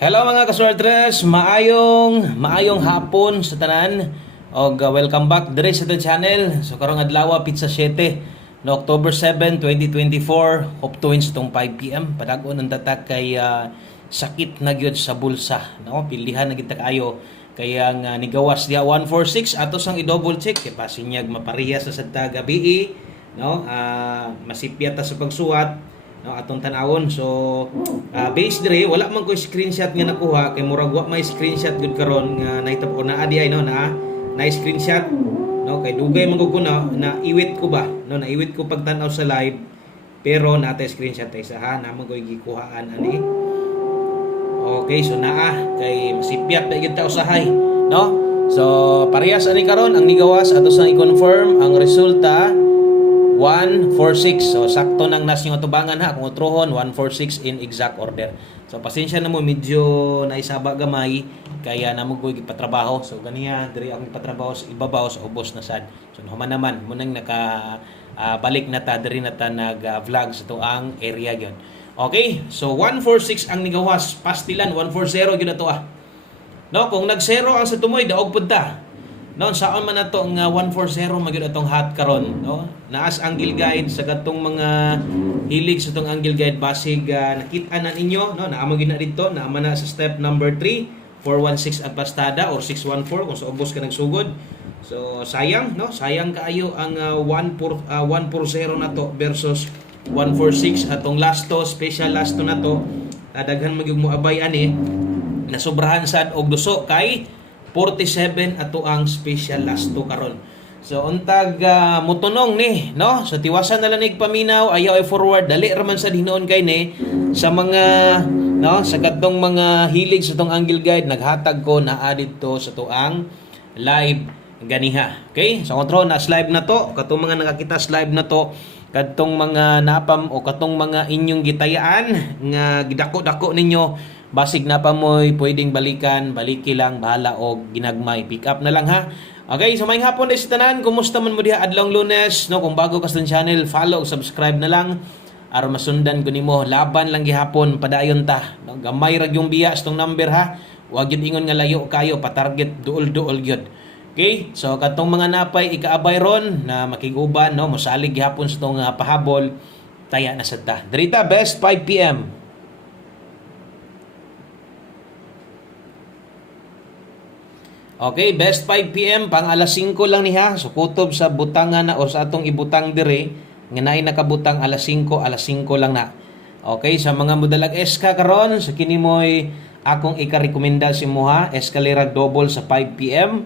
Hello mga kaswertres, maayong hapon sa tanan og welcome back dire sa itong channel. So karong adlaw pizza 7 no October 7, 2024 up to sa tong 5 PM. Padag-on ang tatak kay sakit na gyud sa bulsa no, pilihan na kita kayo kaya nga nigawas dia 146 atos ang i-double check kay pasinyag mapareha sa sadta gabi no, masipyat ta sa pagsuwat no atong tan-awon. So base dire wala man ko screenshot nga nakuha kay murag wa may screenshot gud karon nga nahitabo na adi ay no na screenshot no kay dugay man ko na iwit ko ba no, na iwit ko pagtan-aw sa live pero nata screenshot tay sa ha namang ko gikuhaan ani. Okay, so kay masipyat na gyud ta usahay no. So parehas ani karon ang nigawas ato sa i-confirm ang resulta 146. So sakto nang nas yung atubangan ha kung utrohon 146 in exact order. So pasensya na mo medyo naisaba gamay kaya namo ko gipatrabaho. So ganiya diri akong patrabaho sa ibabaw sa ubos na sad. So human naman munang naka balik na ta diri na ta nag-vlog sa tuang area gyud. Okay? So 146 ang nigawas, pastilan 140 gyud na to No, kung nag-0 ang sa tumoy daog pud ta. No, saan man nato nga 140 magyud atong hat karon no. Naas angle guide sa katong mga hilig sa tong angle guide basig nakita na ninyo no, naamo gyud na dito, naama na sa step number 3, 416 ang pastada or 614 kung sa ubos ka nagsugod. So sayang no, sayang kaayo ang 140 na to versus 146 atong lasto, special lasto na to. Daghan magyud mo abay ani nasobrahan sad og duso kay 47 ato ang special lasto karon. So untag mutunong ni no, so tiwasan na lang paminaw ayaw ay forward dali ra man sa hinoon kay ni sa mga no sa kadtong mga hilig sa tong angle guide naghatag ko na dito sa tuang live ganiha. Okay, so kontrol na live na to katong mga nakakita sa live na to kadtong mga napam o katong mga inyong gitayaan nga gidako-dako ninyo basig na pa mo'y pwedeng baliki lang, bahala o ginagmay. Pick up na lang ha. Okay, so maayong hapon sa tanan. Kumusta man mo diha adlong Lunes? No, kung bago ka sa channel, follow, subscribe na lang. Aron masundan ko nimo laban lang gihapon padayon ta. No, gamay ra yung biya sa tong number ha. Wa gyud ingon nga layo kayo pa-target duol-duol gyud. Okay? So katong mga napay ikaabay ron na makiguban no, mosalig gihapon sa tong pahabol taya na sad ta. Dirita best 5 PM. Okay, best 5 PM pang alas 5 lang niha. So kutob sa butangan na o sa atong ibutang dire nga naay nakabutang alas 5 lang na. Okay, sa mga modalag eska karon sa kini moy akong ika-rekomenda si moha eskalera double sa 5 PM.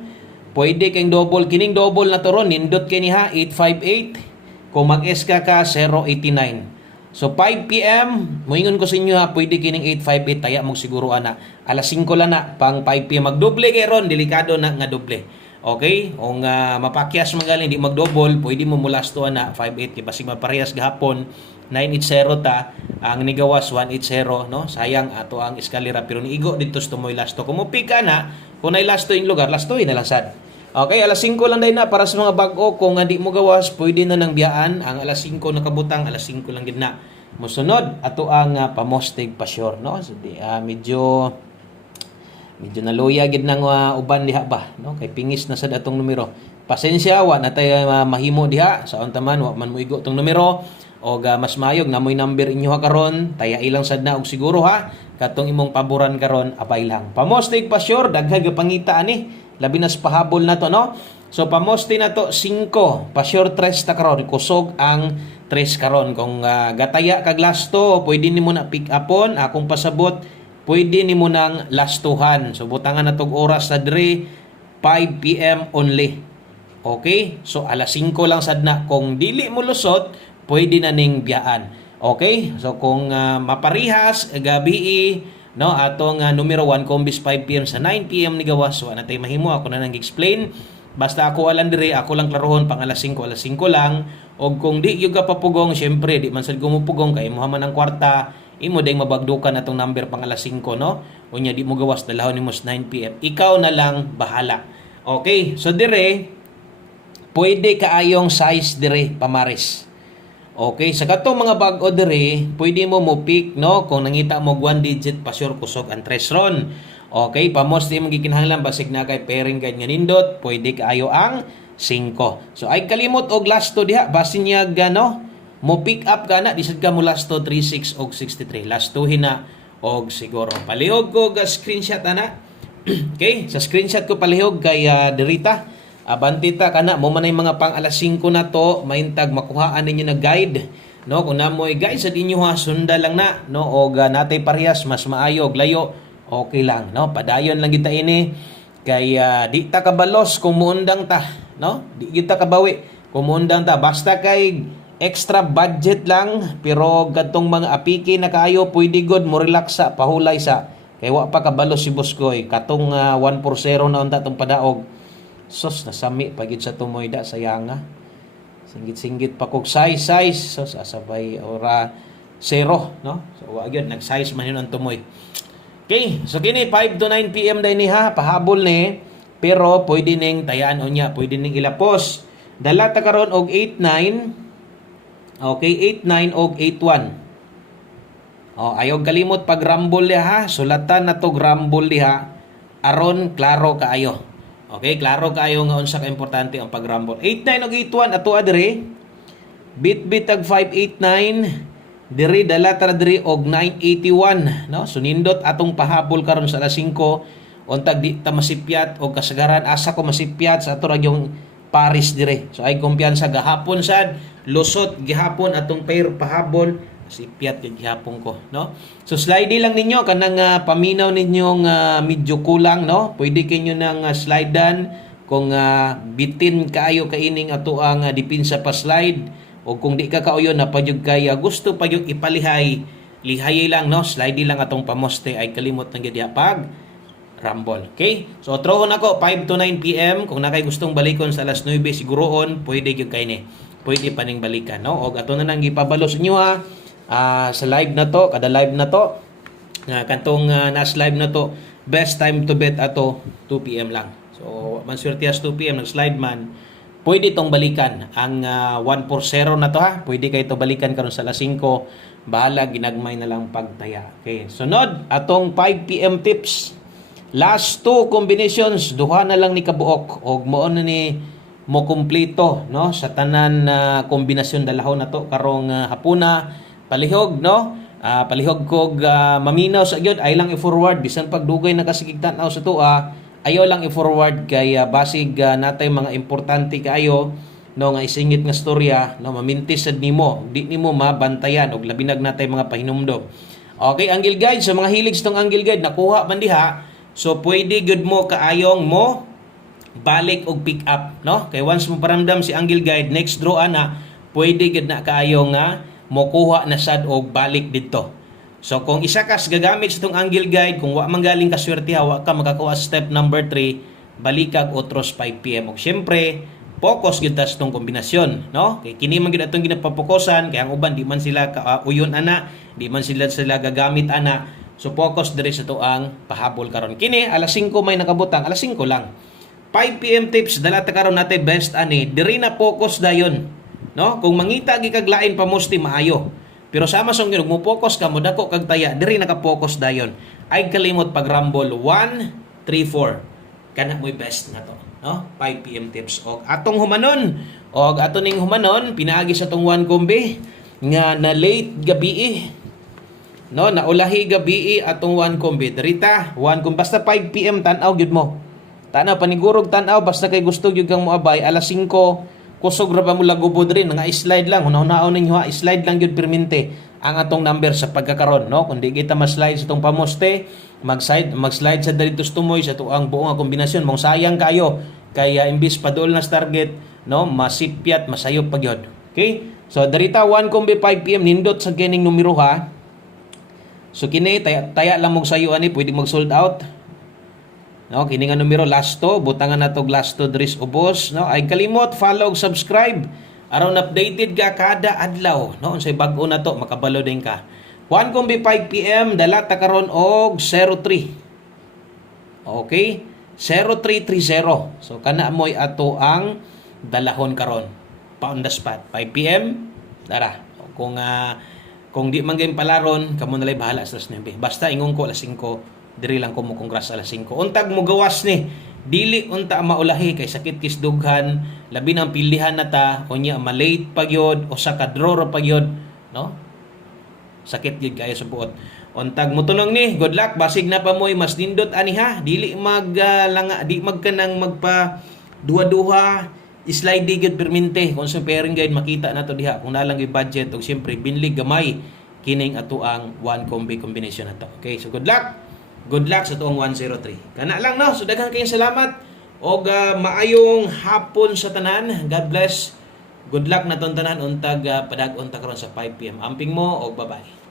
Pwede kayong double kining double na to ron nindot kay niha 858. Kung mag-eska ka 089. So 5 PM, moingon ko sa inyo ha, pwede kining 858 taya mong siguro ana. Alas 5 lang na pang 5 PM magdoble kay ron, delikado na nga doble. Okay? O nga mapakyas magaling di magdouble, pwede mo mulasto na 58 kay basig maparehas gahapon 980 ta, ang nigawas 180 no. Sayang ato ang eskalera pero niigo dito sa tumoy lasto. Kung mo pika na, kung nay lasto in lugar, lastoy na lang sad. Okay, alas 5 lang day na para sa mga bag-o. Kung hindi mo gawas, pwede na nang biyaan. Ang alas 5 nakabutang, alas 5 lang din na. Musunod, ato ang pamostig pa sure, no? So, medyo naluya gid nang uban diha ba, no? Kay pingis na sad atong numero. Pasensya, wa na tayo mahimo diha. Sa untaman, wa man mo igo tong numero. O mas mayog na mo'y number inyo karon, taya ilang sad na og siguro ha. Katong imong paboran karon, apay lang. Pamostig pa sure, daghang pangita ani. Labi na sa pahabol na to no. So pamoste na to 5 pa sure 3 ta karon kusog ang 3 karon kung gataya kag lasto pwede nimo na pick upon akong pasabot pwede nimo nang lastuhan. So butangan na tog oras sa dire 5 PM only. Okay? So alas 5 lang sad na kung dili mo lusot pwede na ning biyaan. Okay? So kung maparihas gabi no atong numero 1 kombis 5 PM sa 9 PM ni gawas wa natay mahimo ako na nang explain basta ako alam dire ako lang klarohon pang alas 5 lang og kung di yung papugong syempre di man sad gumupugong kay mo man ang kwarta imo ding mabagdukan atong number pang alas 5 no unya di mo gawas dalahon nimo sa 9 PM ikaw na lang bahala. Okay, so dire pwede kaayong size dire pamaris. Okay, sa katong mga bag-o diri, pwede mo pick, no, kung nangita mo 1 digit pa sure kusog ang tres ron. Okay, pamos di magikinahanglan basig na kay pairing guide nga nindot, pwede kaayo ang 5. So ay kalimot og last to diha basin niya gano mo pick up kana disad ka mo last to 36 og 63. Last to hina og siguro palihog ko ga screenshot ana. Okay, sa screenshot ko palihog kay derita abantita kana mo man mga pang alas 5 na to maintag makuhaan ninyo na guide, no, kung namoy guide sa inyo ha sunda lang na, no, og natay parehas mas maayo og layo okay lang, no, padayon lang kita ini kay di ta kabalos kung muundang ta, no, di kita kabawi kung muundang ta basta kay extra budget lang pero gadtong mga apiki na kaayo pwede god mo relax sa pahulay sa kay wa pa kabalos si Boskoy katong 1-0 na unta tong padaog. Sos nasami pagid sa tumoy da sayanga. Singgit-singgit pa kog size sos asabay ora 0, no? So wa gyud nag-size man yun ang tumoy. Okay, so kini 5 to 9 PM day ni ha, pahabol ni pero pwede ning tayaan unya, pwede ning ilapos. Dala ta karon og 8-9. Okay, 8-9 og 8-1. Ayaw kalimot pag rumble diha ha, sulatan na to rumble diha aron klaro kaayo. Okay, klaro kaayo nga unsa ka importante ang pag-rumble. 8-9 og 8-1 ato adre. Bit ag 5-8-9. Diri dala tara diri og 9-81, no? So nindot atong pahabol karon sa alas 5 untag di ta masipyat og kasagaran asa ko masipyat sa ato ra yung Paris dire. So ay kumpiyansa gahapon sad lusot gihapon atong pair pahabol sipyat yung gihapon ko, no? So slide lang ninyo kanang paminaw ninyong medyo kulang, no? Pwede kinyo nang slidean kung bitin kaayo kaining ato ang depensa pa slide o kung di ka kauyon na pagyug kay gusto pagyug ipalihay lihay lang, no? Slide lang atong pamoste ay kalimot nang gid pag rumble. Okay? So trohon ako 5 to 9 PM kung nakay gustong balikon sa alas 9 siguroon pwede gyud kay ni. Pwede pa ning balikan, no? Og ato na nang gipabalos inyo ha. Sa live na to, kada live na to, kantong nas live na to, best time to bet ato 2 PM lang. So, man surtias 2 PM nag-slide man, pwede itong balikan. Ang 1-0 na to ha, pwede kayo ito balikan karon sa alas 5, bahala, ginagmay na lang pagtaya. Okay, sunod, atong 5 PM tips. Last 2 combinations, duha na lang ni kabuok, og mo na ni mo kumpleto, no, sa tanan kombinasyon dalahon na to, karong hapuna, palihog, no? Palihog kog maminaw sa gyud ay lang i-forward bisan pagdugay nakasigigtan sa tuwa ayaw lang i-forward kay basig natay mga importante kaayo, no, nga isingit nga storya, no, mamintis sad nimo di nimo mabantayan og labinag natay mga pahinumdom. Okay, angle guide sa mga hilig tong angle guide nakuha man diha, so pwede gyud mo kaayong mo balik og pick up, no? Kay once mo paramdam si angle guide next draw ana pwede gyud na kaayo nga mokuha na sad og balik dito. So kung isa kas gagamit sa itong angle guide, kung wa manggaling ka swerte wa ka makakuha step number 3, balikag otros 5 PM. Og syempre, focus gyud ta sa itong kombinasyon, no? Kay kini man gyud atong ginapapokusan, kay ang uban di man sila uyon ana, di man sila gagamit ana. So focus diri sa to ang pahabol karon. Kini alas 5 may nakabutang, alas 5 lang. 5 PM tips dala ta karon natin best ani, diri na focus dayon. No, kung mangita gi kag lain pa musti maayo. Pero sama song gyud mo focus ka mo dako kag taya diri naka-focus dayon. Ay kalimot pag rumble 1 3 4. Kana mo'y best na to, no? 5 PM tips. Og atong humanon, og ato ning humanon pinaagi sa tong 1 kombi nga na late gabi. No, naulahi gabi atong 1 kombi. Dirita 1 kombi basta 5 PM tan-aw gyud mo. Tanaw panigurog tan-aw basta kay gusto gyud kang moabay alas 5 kusog ra ba mo lagubod rin nga slide lang hunahon ninyo ha, slide lang gyud permente ang atong number sa pagkakaron, no? Kundi kita ma-slide sa tong pamoste mag-slide sa dalitos tumoy sa tuang buong nga kombinasyon mong sayang kayo kaya imbis padol na target, no, masipyat masayop pagyod. Okay, so darita 1 kombi 5 PM nindot sa kining numero ha. So kini taya lang mong sayo ani pwede mag sold out. No, kini nga numero last to, butangan na to last to dris ubos, no? Ay kalimot follow, subscribe aron updated ka kada adlaw, no? Unsay bag-o na to makabalo din ka. 1 kombi 5 PM dala ta karon og 03. Okay? 0330. So kana moy ato ang dalahon karon. Pa on the spot 5 PM. Dara. Kung di man gayong palaron, kamo nalay bahala sa alas 9. Basta ingon ko alas 5, diri lang ko mo kongras alas 5. Untag mo gawas ni, dili unta maulahi kay sakit kisdughan, labi ng pilihan na ta, unya malate pagyod o sa kadro ra pagyod, no? Sakit gyud kayo sa buot. Untag mo tulong ni, good luck, basig na pa mo'y mas nindot ani ha, dili di magkanang magpa duha-duha, slide gyud permente kung comparing guide makita nato diha kung nalang gyud budget ug syempre binlig gamay kining ato ang one combi combination nato. Okay, so good luck. Good luck sa tuong 103. Kana lang no, so daghan kayong salamat og maayong hapon sa tanan. God bless. Good luck na ton tanan untag padag-on ta karon sa 5 PM. Amping mo og bye-bye.